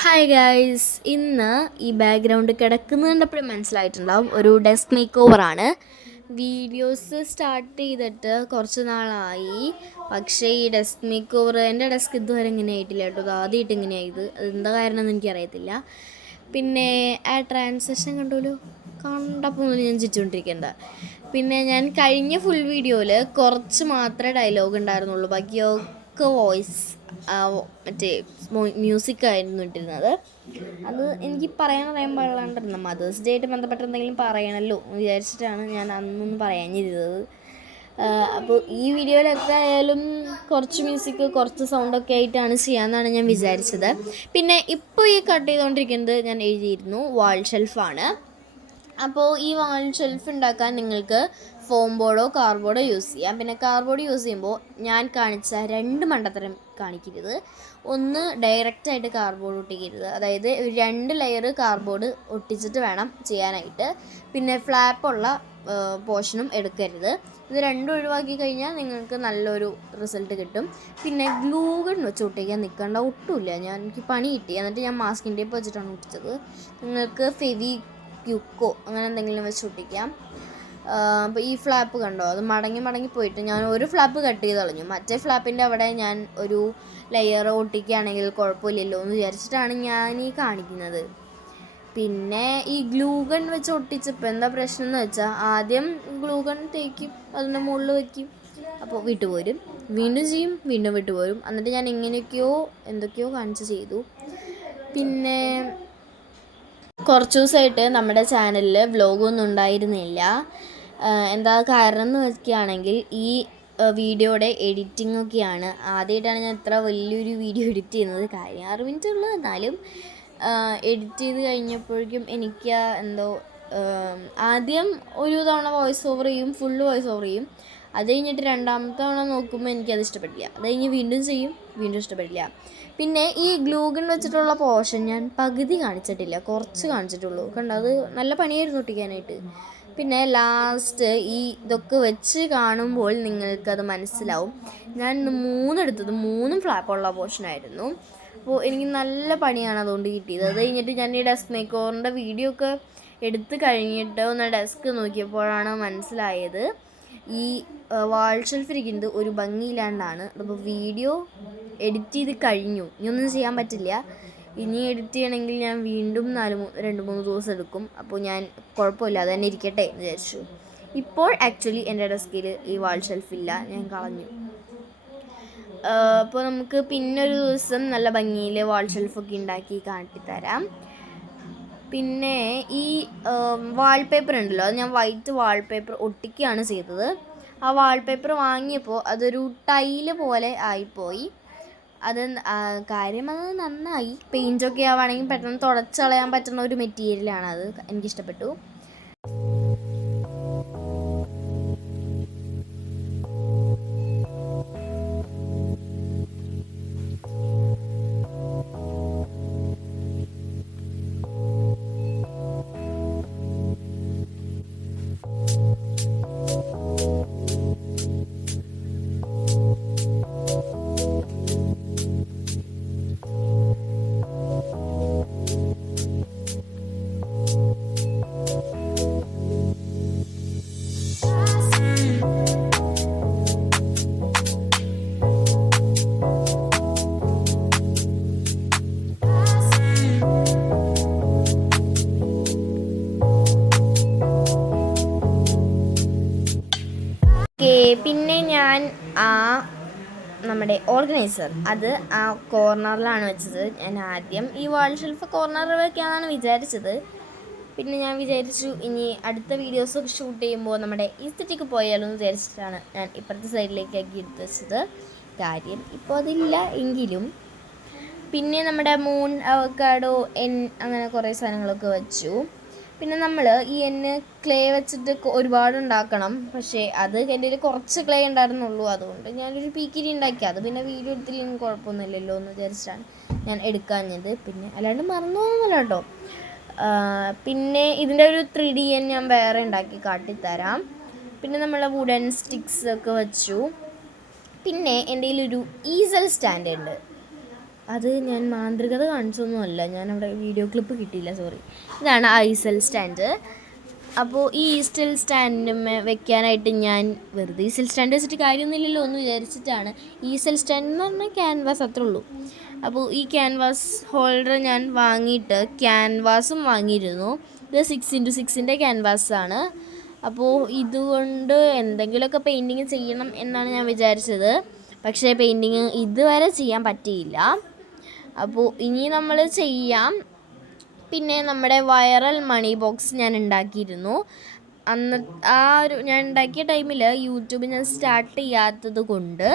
Hi guys, ഇന്ന് ഈ background കിടക്കുന്നത് കണ്ടപ്പോഴും മനസ്സിലായിട്ടുണ്ടാവും ഒരു ഡെസ്ക് മേക്ക് ഓവറാണ്. വീഡിയോസ് സ്റ്റാർട്ട് ചെയ്തിട്ട് കുറച്ച് നാളായി. പക്ഷേ ഈ ഡെസ്ക് മേക്ക് ഓവർ എൻ്റെ ഡെസ്ക് ഇതുവരെ ഇങ്ങനെ ആയിട്ടില്ല കേട്ടോ. അത് ആദ്യമായിട്ട് ഇങ്ങനെയായത്. അതെന്താ കാരണം എന്ന് എനിക്കറിയത്തില്ല. പിന്നെ ആ ട്രാൻസാക്ഷൻ കണ്ടപ്പോൾ മുതൽ ഞാൻ ചിരിച്ചുകൊണ്ടിരിക്കേണ്ട. പിന്നെ ഞാൻ കഴിഞ്ഞ ഫുൾ വീഡിയോയിൽ കുറച്ച് മാത്രമേ ഡയലോഗ് ഉണ്ടായിരുന്നുള്ളൂ, ബാക്കിയൊക്കെ വോയിസ് മറ്റേ മ്യൂസിക് ആയിരുന്നു ഇട്ടിരുന്നത്. അത് എനിക്ക് പറയാൻ പാടില്ലാണ്ടിരുന്നു. മദേഴ്സ് ഡേ ആയിട്ട് ബന്ധപ്പെട്ട് എന്തെങ്കിലും പറയണമല്ലോ എന്ന് വിചാരിച്ചിട്ടാണ് ഞാൻ അന്നൊന്നും പറയാനിരുന്നത്. അപ്പോൾ ഈ വീഡിയോയിലൊക്കെ ആയാലും കുറച്ച് മ്യൂസിക് കുറച്ച് സൗണ്ടൊക്കെ ആയിട്ടാണ് ചെയ്യാമെന്നാണ് ഞാൻ വിചാരിച്ചത്. പിന്നെ ഇപ്പോൾ ഈ കട്ട് ചെയ്തുകൊണ്ടിരിക്കുന്നത് ഞാൻ എഴുതിയിരുന്നു വാൾ ഷെൽഫാണ്. അപ്പോൾ ഈ വാൾ ഷെൽഫ് ഉണ്ടാക്കാൻ നിങ്ങൾക്ക് ഫോം ബോർഡോ കാർഡ്ബോർഡോ യൂസ് ചെയ്യാം. പിന്നെ കാർഡ്ബോർഡ് യൂസ് ചെയ്യുമ്പോൾ ഞാൻ കാണിച്ച 2 മണ്ടത്തരം കാണിക്കരുത്. ഒന്ന്, ഡയറക്റ്റായിട്ട് കാർഡ്ബോർഡ് ഒട്ടിക്കരുത്. അതായത് 2 ലെയർ കാർഡ്ബോർഡ് ഒട്ടിച്ചിട്ട് വേണം ചെയ്യാനായിട്ട്. പിന്നെ ഫ്ലാപ്പുള്ള പോർഷനും എടുക്കരുത്. ഇത് രണ്ടും ഒഴിവാക്കി കഴിഞ്ഞാൽ നിങ്ങൾക്ക് നല്ലൊരു റിസൾട്ട് കിട്ടും. പിന്നെ ഗ്ലൂ ഗൺ വെച്ച് ഒട്ടിക്കാൻ നിൽക്കേണ്ട, ഒട്ടുമില്ല. എനിക്ക് പണി കിട്ടി. എന്നിട്ട് ഞാൻ മാസ്കിൻ ടേപ്പ് വെച്ചിട്ടാണ് ഒട്ടിച്ചത്. നിങ്ങൾക്ക് ഫെവിക്വിക്കോ അങ്ങനെ എന്തെങ്കിലും വെച്ച് ഒട്ടിക്കാം. അപ്പോൾ ഈ ഫ്ലാപ്പ് കണ്ടോ, അത് മടങ്ങി പോയിട്ട് ഞാൻ ഒരു ഫ്ലാപ്പ് കട്ട് ചെയ്ത് കളഞ്ഞു. മറ്റേ ഫ്ലാപ്പിൻ്റെ അവിടെ ഞാൻ ഒരു ലെയർ ഒട്ടിക്കുകയാണെങ്കിൽ കുഴപ്പമില്ലല്ലോ എന്ന് വിചാരിച്ചിട്ടാണ് ഞാൻ ഈ കാണിക്കുന്നത്. പിന്നെ ഈ ഗ്ലൂഗൺ വെച്ച് ഒട്ടിച്ചപ്പോൾ എന്താ പ്രശ്നം എന്ന് വെച്ചാൽ, ആദ്യം ഗ്ലൂഗൺ തേക്കും, അതിൻ്റെ മുകളിൽ വയ്ക്കും, അപ്പോൾ വിട്ടുപോരും. വീണ്ടും ചെയ്യും, വീണ്ടും വിട്ടുപോരും. എന്നിട്ട് ഞാൻ എന്തൊക്കെയോ കാണിച്ച് ചെയ്തു. പിന്നെ കുറച്ച് ദിവസമായിട്ട് നമ്മുടെ ചാനലിൽ വ്ലോഗൊന്നും ഉണ്ടായിരുന്നില്ല. എന്താ കാരണം എന്ന് വയ്ക്കുകയാണെങ്കിൽ ഈ വീഡിയോയുടെ എഡിറ്റിംഗ് ഒക്കെയാണ്. ആദ്യമായിട്ടാണ് ഞാൻ ഇത്ര വലിയൊരു വീഡിയോ എഡിറ്റ് ചെയ്യുന്നത്. കാര്യം 6 മിനിറ്റ് ഉള്ളൂ, എന്നാലും എഡിറ്റ് ചെയ്ത് കഴിഞ്ഞപ്പോഴേക്കും എനിക്ക് ആദ്യം ഒരു തവണ വോയിസ് ഓവർ ചെയ്യും, ഫുള്ള് വോയിസ് ഓവർ ചെയ്യും. അത് കഴിഞ്ഞിട്ട് രണ്ടാമത്തെ തവണ നോക്കുമ്പോൾ എനിക്കത് ഇഷ്ടപ്പെട്ടില്ല. അത് കഴിഞ്ഞ് വീണ്ടും ചെയ്യും, വീണ്ടും ഇഷ്ടപ്പെട്ടില്ല. പിന്നെ ഈ ഗ്ലൂഗൺ വെച്ചിട്ടുള്ള പോർഷൻ ഞാൻ പകുതി കാണിച്ചിട്ടില്ല, കുറച്ച് കാണിച്ചിട്ടുള്ളൂ. കണ്ടോ, അത് നല്ല പണിയായിരുന്നു ഒട്ടിക്കാനായിട്ട്. പിന്നെ ലാസ്റ്റ് ഈ ഇതൊക്കെ വെച്ച് കാണുമ്പോൾ നിങ്ങൾക്കത് മനസ്സിലാവും. ഞാൻ 3 എടുത്തത് 3 ഫ്ലാപ്പുള്ള പോർഷനായിരുന്നു. അപ്പോൾ എനിക്ക് നല്ല പണിയാണ് അതുകൊണ്ട് കിട്ടിയത്. അത് കഴിഞ്ഞിട്ട് ഞാൻ ഈ ഡെസ്ക് മേക്ക് ഓവറിൻ്റെ വീഡിയോ ഒക്കെ എടുത്ത് കഴിഞ്ഞിട്ട് ഒന്ന് ഡെസ്ക് നോക്കിയപ്പോഴാണ് മനസ്സിലായത് ഈ വാൾ ഷെൽഫ് ഇരിക്കുന്നത് ഒരു ഭംഗിയില്ലാണ്ടാണ്. അപ്പോൾ വീഡിയോ എഡിറ്റ് ചെയ്ത് കഴിഞ്ഞു, ഇനിയൊന്നും ചെയ്യാൻ പറ്റില്ല. ഇനി എഡിറ്റ് ചെയ്യണമെങ്കിൽ ഞാൻ വീണ്ടും 2-3 ദിവസം എടുക്കും. അപ്പോൾ ഞാൻ കുഴപ്പമില്ല, അത് തന്നെ ഇരിക്കട്ടെ എന്ന് വിചാരിച്ചു. ഇപ്പോൾ ആക്ച്വലി എൻ്റെ ഡെസ്കിൽ ഈ വാൾ ഷെൽഫില്ല, ഞാൻ കളഞ്ഞു. അപ്പോൾ നമുക്ക് പിന്നൊരു ദിവസം നല്ല ഭംഗിയിൽ വാൾ ഷെൽഫൊക്കെ ഉണ്ടാക്കി കാട്ടിത്തരാം. പിന്നെ ഈ വാൾപേപ്പർ ഉണ്ടല്ലോ, അത് ഞാൻ വൈറ്റ് വാൾപേപ്പർ ഒട്ടിക്കുകയാണ് ചെയ്തത്. ആ വാൾപേപ്പർ വാങ്ങിയപ്പോൾ അതൊരു ടൈല് പോലെ ആയിപ്പോയി. അത് കാര്യം അത് നന്നായി. പെയിൻറ്റൊക്കെ ആവുകയാണെങ്കിൽ പെട്ടെന്ന് തുടച്ച് കളയാൻ പറ്റുന്ന ഒരു മെറ്റീരിയലാണത്. എനിക്കിഷ്ടപ്പെട്ടു. പിന്നെ ഞാൻ നമ്മുടെ ഓർഗനൈസർ അത് ആ കോർണറിലാണ് വെച്ചത്. ഞാൻ ആദ്യം ഈ വാൾ ഷെൽഫ് കോർണറിൽ വയ്ക്കാമെന്നാണ് വിചാരിച്ചത്. പിന്നെ ഞാൻ വിചാരിച്ചു ഇനി അടുത്ത വീഡിയോസൊക്കെ ഷൂട്ട് ചെയ്യുമ്പോൾ നമ്മുടെ ഇസ്തറ്റിക്ക് പോയാലോ എന്ന് വിചാരിച്ചിട്ടാണ് ഞാൻ ഇപ്പുറത്തെ സൈഡിലേക്കാക്കി എടുത്ത് വെച്ചത്. കാര്യം ഇപ്പോൾ അതില്ല എങ്കിലും. പിന്നെ നമ്മുടെ മൂൺ, അവക്കാഡോ, അങ്ങനെ കുറേ സാധനങ്ങളൊക്കെ വെച്ചു. പിന്നെ നമ്മൾ ഈ ക്ലേ വെച്ചിട്ട് ഒരുപാട് ഉണ്ടാക്കണം. പക്ഷേ അത് എൻ്റെ കയ്യിൽ കുറച്ച് ക്ലേ ഉണ്ടായിരുന്നുള്ളൂ. അതുകൊണ്ട് ഞാനൊരു പീക്കിരി ഉണ്ടാക്കി. അത് പിന്നെ വീഡിയോ എടുത്തില്ലെങ്കിൽ കുഴപ്പമൊന്നുമില്ലല്ലോ എന്ന് വിചാരിച്ചിട്ടാണ് ഞാൻ എടുക്കാഞ്ഞത്. പിന്നെ അല്ലാണ്ട് മറന്നു പോകുന്നില്ല കേട്ടോ. പിന്നെ ഇതിൻ്റെ ഒരു 3D ഞാൻ വേറെ ഉണ്ടാക്കി കാട്ടിത്തരാം. പിന്നെ നമ്മൾ വുഡൻ സ്റ്റിക്സ് ഒക്കെ വെച്ചു. പിന്നെ എൻ്റെ കയ്യിലൊരു ഈസൽ സ്റ്റാൻഡ് ഉണ്ട്. അത് ഞാൻ മാന്ത്രികത കാണിച്ചൊന്നുമല്ല, ഞാൻ അവിടെ വീഡിയോ ക്ലിപ്പ് കിട്ടിയില്ല, സോറി. ഇതാണ് ഐസൽ സ്റ്റാൻഡ്. അപ്പോൾ ഈ ഈസ്റ്റൽ സ്റ്റാൻഡിന്മേ വെക്കാനായിട്ട് ഞാൻ വെറുതെ ഈസ്റ്റൽ സ്റ്റാൻഡ് വെച്ചിട്ട് കാര്യമൊന്നുമില്ലല്ലോ എന്ന് വിചാരിച്ചിട്ടാണ്. ഈസ്റ്റൽ സ്റ്റാൻഡ് എന്ന് പറഞ്ഞാൽ ക്യാൻവാസ് അത്രേ ഉള്ളൂ. അപ്പോൾ ഈ ക്യാൻവാസ് ഹോൾഡർ ഞാൻ വാങ്ങിയിട്ട് ക്യാൻവാസും വാങ്ങിയിരുന്നു. ഇത് 6x6 ക്യാൻവാസാണ്. അപ്പോൾ ഇതുകൊണ്ട് എന്തെങ്കിലുമൊക്കെ പെയിൻറ്റിങ് ചെയ്യണം എന്നാണ് ഞാൻ വിചാരിച്ചത്. പക്ഷേ പെയിൻറ്റിങ് ഇതുവരെ ചെയ്യാൻ പറ്റിയില്ല. അപ്പോൾ ഇനി നമ്മൾ ചെയ്യാം. പിന്നെ നമ്മുടെ വൈറൽ മണി ബോക്സ് ഞാൻ ഉണ്ടാക്കിയിരുന്നു. അന്ന് ഞാൻ ഉണ്ടാക്കിയ ടൈമിൽ യൂട്യൂബ് ഞാൻ സ്റ്റാർട്ട് ചെയ്യാത്തത് കൊണ്ട്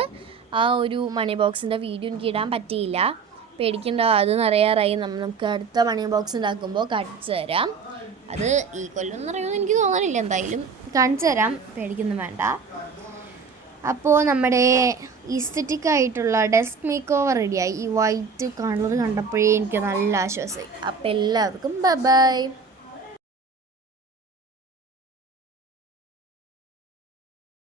ആ ഒരു മണി ബോക്സിൻ്റെ വീഡിയോ എനിക്ക് ഇടാൻ പറ്റിയില്ല. പേടിക്കേണ്ട, അത് നിറയാറായി. നമുക്ക് അടുത്ത മണി ബോക്സ് ഉണ്ടാക്കുമ്പോൾ കാണിച്ചു തരാം. അത് ഈ കൊല്ലം നിറയുമെന്ന് എനിക്ക് തോന്നണില്ല, എന്തായാലും കാണിച്ചു തരാം, പേടിക്കൊന്നും വേണ്ട. അപ്പോൾ നമ്മുടെ ഈസ്തറ്റിക് ആയിട്ടുള്ള ഡെസ്ക് മേക്ക് ഓവർ റെഡിയായി. ഈ വൈറ്റ് കളർ കണ്ടപ്പോഴേ എനിക്ക് നല്ല ആശ്വാസമായി. അപ്പോൾ എല്ലാവർക്കും ബൈ ബൈ.